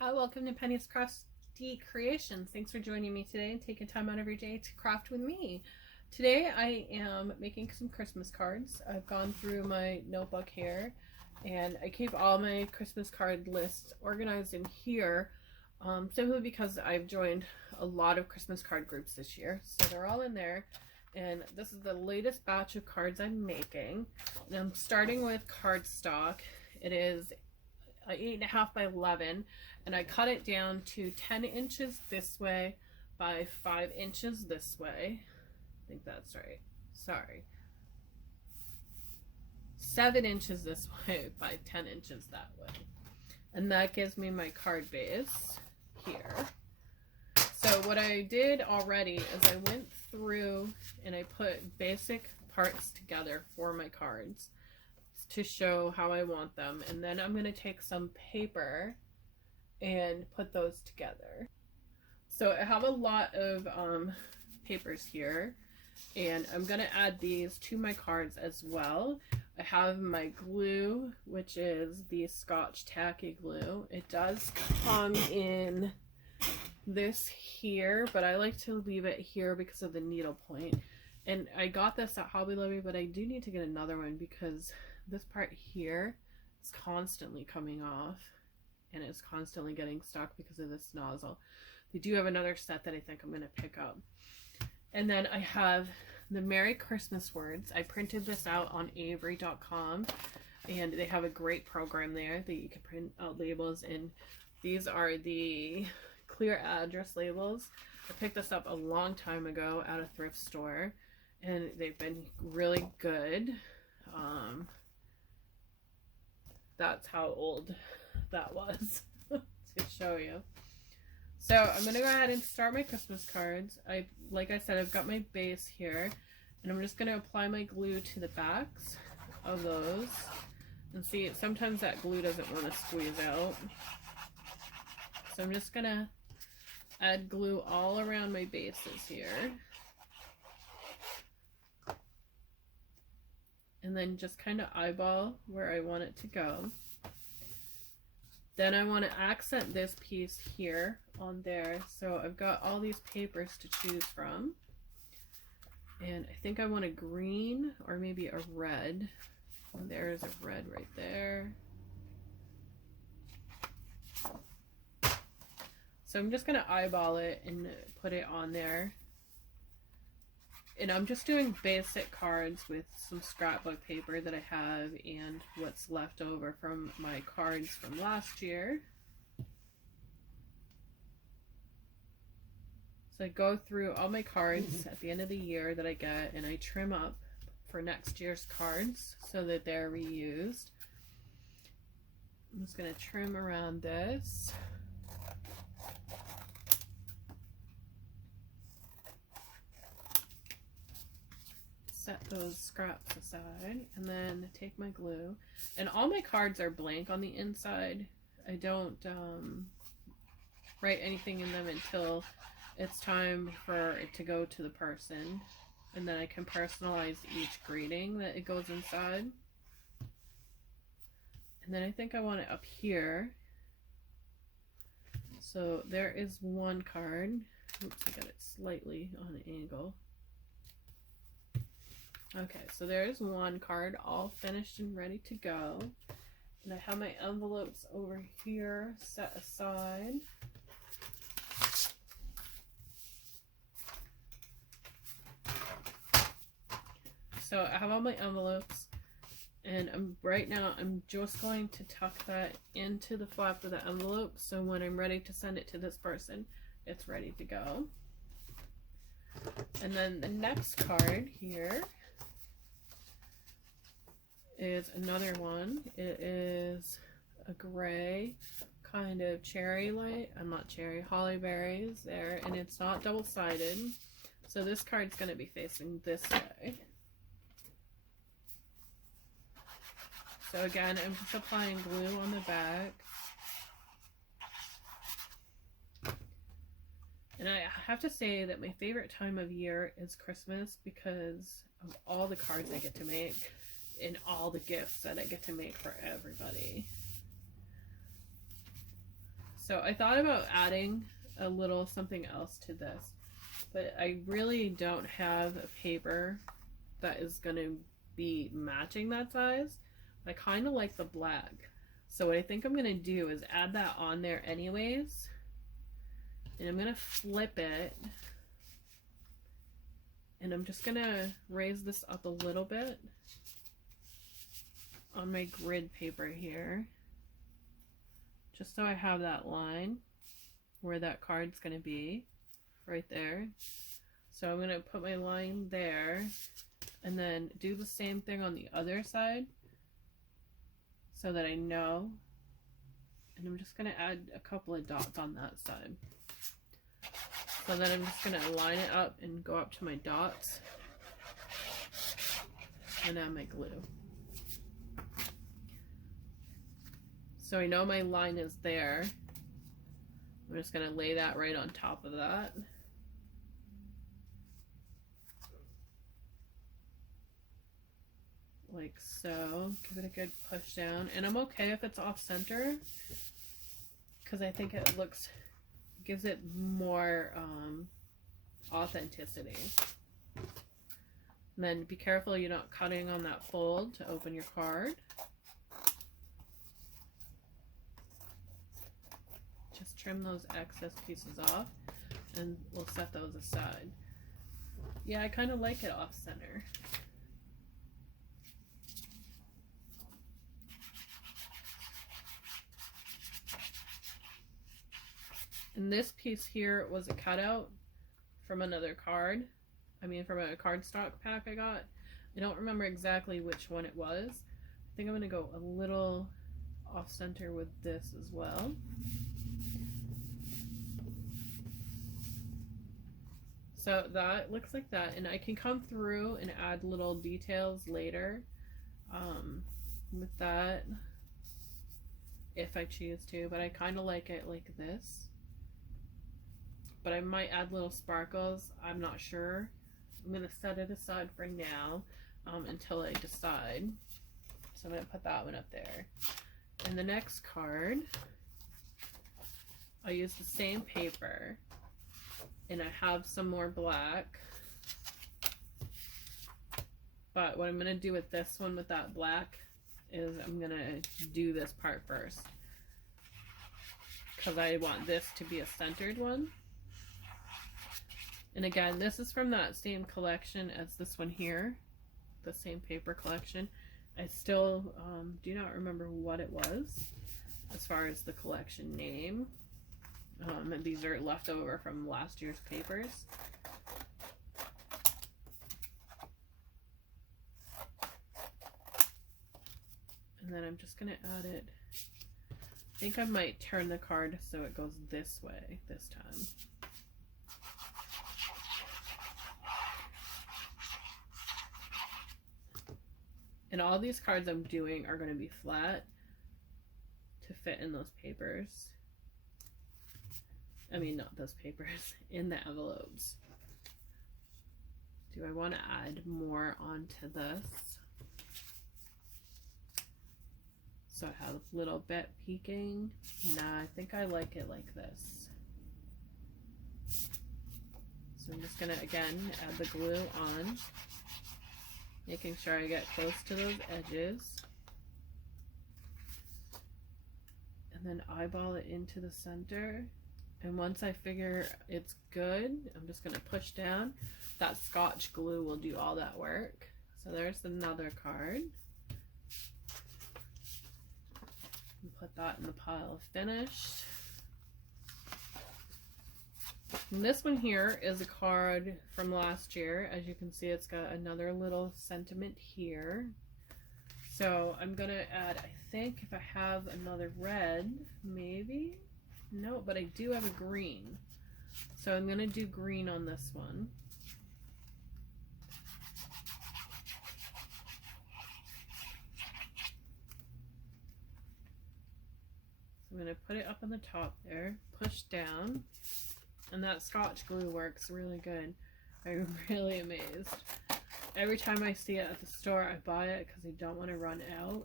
Hi, welcome to Penny's Crafty Creations. Thanks for joining me today and taking time out of your day to craft with me. Today I am making some Christmas cards. I've gone through my notebook here and I keep all my Christmas card lists organized in here simply because I've joined a lot of Christmas card groups this year. So they're all in there, and this is the latest batch of cards I'm making. And I'm starting with cardstock. It is 8.5 by 11, and I cut it down to 10 inches this way by 5 inches this way. I think that's right. Sorry. 7 inches this way by 10 inches that way. And that gives me my card base here. So what I did already is I went through and I put basic parts together for my cards to show how I want them, and then I'm going to take some paper and put those together. So I have a lot of papers here, and I'm going to add these to my cards as well. I have my glue, which is the Scotch Tacky glue. It does come in this here, but I like to leave it here because of the needle point. And I got this at Hobby Lobby, but I do need to get another one because this part here is constantly coming off and it's constantly getting stuck because of this nozzle. They do have another set that I think I'm going to pick up. And then I have the Merry Christmas words. I printed this out on Avery.com, and they have a great program there that you can print out labels, and these are the clear address labels. I picked this up a long time ago at a thrift store, and they've been really good. That's how old that was to show you. So I'm going to go ahead and start my Christmas cards. Like I said, I've got my base here, and I'm just going to apply my glue to the backs of those. And see, sometimes that glue doesn't want to squeeze out. So I'm just going to add glue all around my bases here. And then just kind of eyeball where I want it to go. Then I want to accent this piece here on there. So I've got all these papers to choose from. And I think I want a green or maybe a red. And there's a red right there. So I'm just going to eyeball it and put it on there. And I'm just doing basic cards with some scrapbook paper that I have and what's left over from my cards from last year. So I go through all my cards at the end of the year that I get, and I trim up for next year's cards so that they're reused. I'm just going to trim around this. Set those scraps aside, and then take my glue. And all my cards are blank on the inside. I don't write anything in them until it's time for it to go to the person, and then I can personalize each greeting that it goes inside. And then I think I want it up here. So there is one card. Oops, I got it slightly on an angle. Okay, so there's one card all finished and ready to go. And I have my envelopes over here set aside. So I have all my envelopes, and right now I'm just going to tuck that into the flap of the envelope, so when I'm ready to send it to this person, it's ready to go. And then the next card here is another one. It is a gray kind of cherry light. I'm not cherry, holly berries there, and it's not double-sided. So this card's going to be facing this way. So again, I'm just applying glue on the back. And I have to say that my favorite time of year is Christmas because of all the cards I get to make and all the gifts that I get to make for everybody. So I thought about adding a little something else to this, but I really don't have a paper that is going to be matching that size. I kind of like the black. So what I think I'm going to do is add that on there anyways. And I'm going to flip it. And I'm just going to raise this up a little bit on my grid paper here. Just so I have that line where that card's going to be, right there. So I'm going to put my line there and then do the same thing on the other side so that I know. And I'm just going to add a couple of dots on that side. So then I'm just going to line it up and go up to my dots and add my glue. So I know my line is there. I'm just going to lay that right on top of that. Like so. Give it a good push down. And I'm okay if it's off center, because I think it gives it more authenticity. And then be careful you're not cutting on that fold to open your card. Just trim those excess pieces off and we'll set those aside. Yeah, I kind of like it off center. And this piece here was a cutout from another card. I mean, from a cardstock pack I got. I don't remember exactly which one it was. I think I'm going to go a little off center with this as well. So that looks like that, and I can come through and add little details later with that if I choose to, but I kind of like it like this. But I might add little sparkles, I'm not sure. I'm going to set it aside for now until I decide. So I'm going to put that one up there. And the next card, I'll use the same paper. And I have some more black. But what I'm going to do with this one with that black is I'm going to do this part first. Because I want this to be a centered one. And again, this is from that same collection as this one here. The same paper collection. I still do not remember what it was as far as the collection name. And these are left over from last year's papers. And then I'm just going to add it. I think I might turn the card so it goes this way this time. And all these cards I'm doing are going to be flat to fit in those papers. I mean, not those papers, in the envelopes. Do I want to add more onto this? So I have a little bit peeking. Nah, I think I like it like this. So I'm just going to, again, add the glue on. Making sure I get close to those edges. And then eyeball it into the center. And once I figure it's good, I'm just going to push down. That Scotch glue will do all that work. So there's another card. And put that in the pile of finished. And this one here is a card from last year. As you can see, it's got another little sentiment here. So I'm going to add, I think if I have another red, maybe? No, but I do have a green. So I'm going to do green on this one. So I'm going to put it up on the top there, push down, and that Scotch glue works really good. I'm really amazed. Every time I see it at the store, I buy it because I don't want to run out.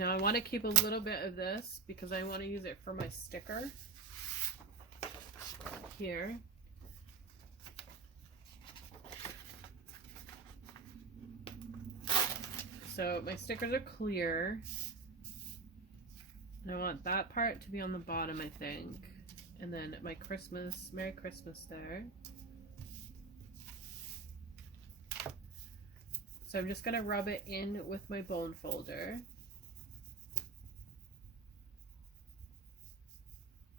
Now I want to keep a little bit of this because I want to use it for my sticker here. So my stickers are clear. And I want that part to be on the bottom, I think. And then my Christmas, Merry Christmas there. So I'm just going to rub it in with my bone folder.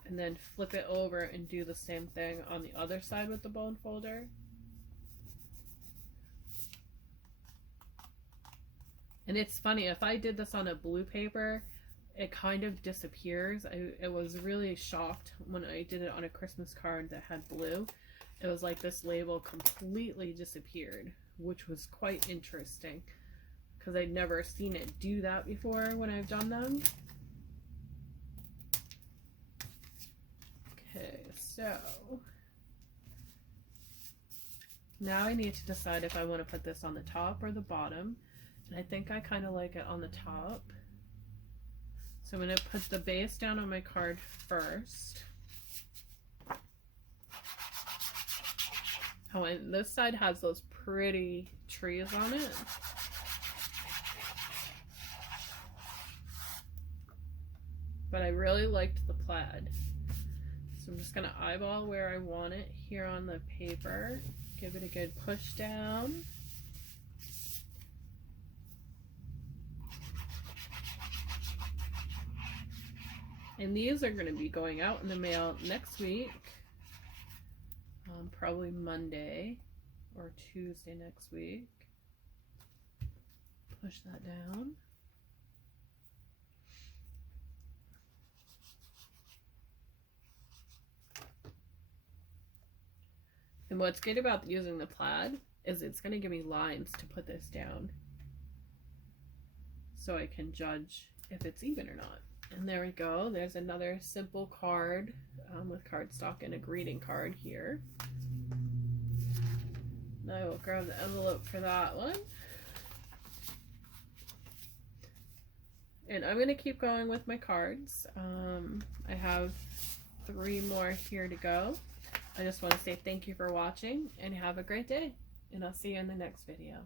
And then flip it over and do the same thing on the other side with the bone folder. And it's funny, if I did this on a blue paper, it kind of disappears. I was really shocked when I did it on a Christmas card that had blue. It was like this label completely disappeared, which was quite interesting because I'd never seen it do that before when I've done them. Okay, so now I need to decide if I want to put this on the top or the bottom. And I think I kind of like it on the top. So I'm going to put the base down on my card first. Oh, and this side has those pretty trees on it. But I really liked the plaid. So I'm just going to eyeball where I want it here on the paper. Give it a good push down. And these are going to be going out in the mail next week. Probably Monday or Tuesday next week. Push that down. And what's good about using the plaid is it's going to give me lines to put this down so I can judge if it's even or not. And there we go. There's another simple card with cardstock and a greeting card here. Now I will grab the envelope for that one. And I'm going to keep going with my cards. I have 3 more here to go. I just want to say thank you for watching and have a great day. And I'll see you in the next video.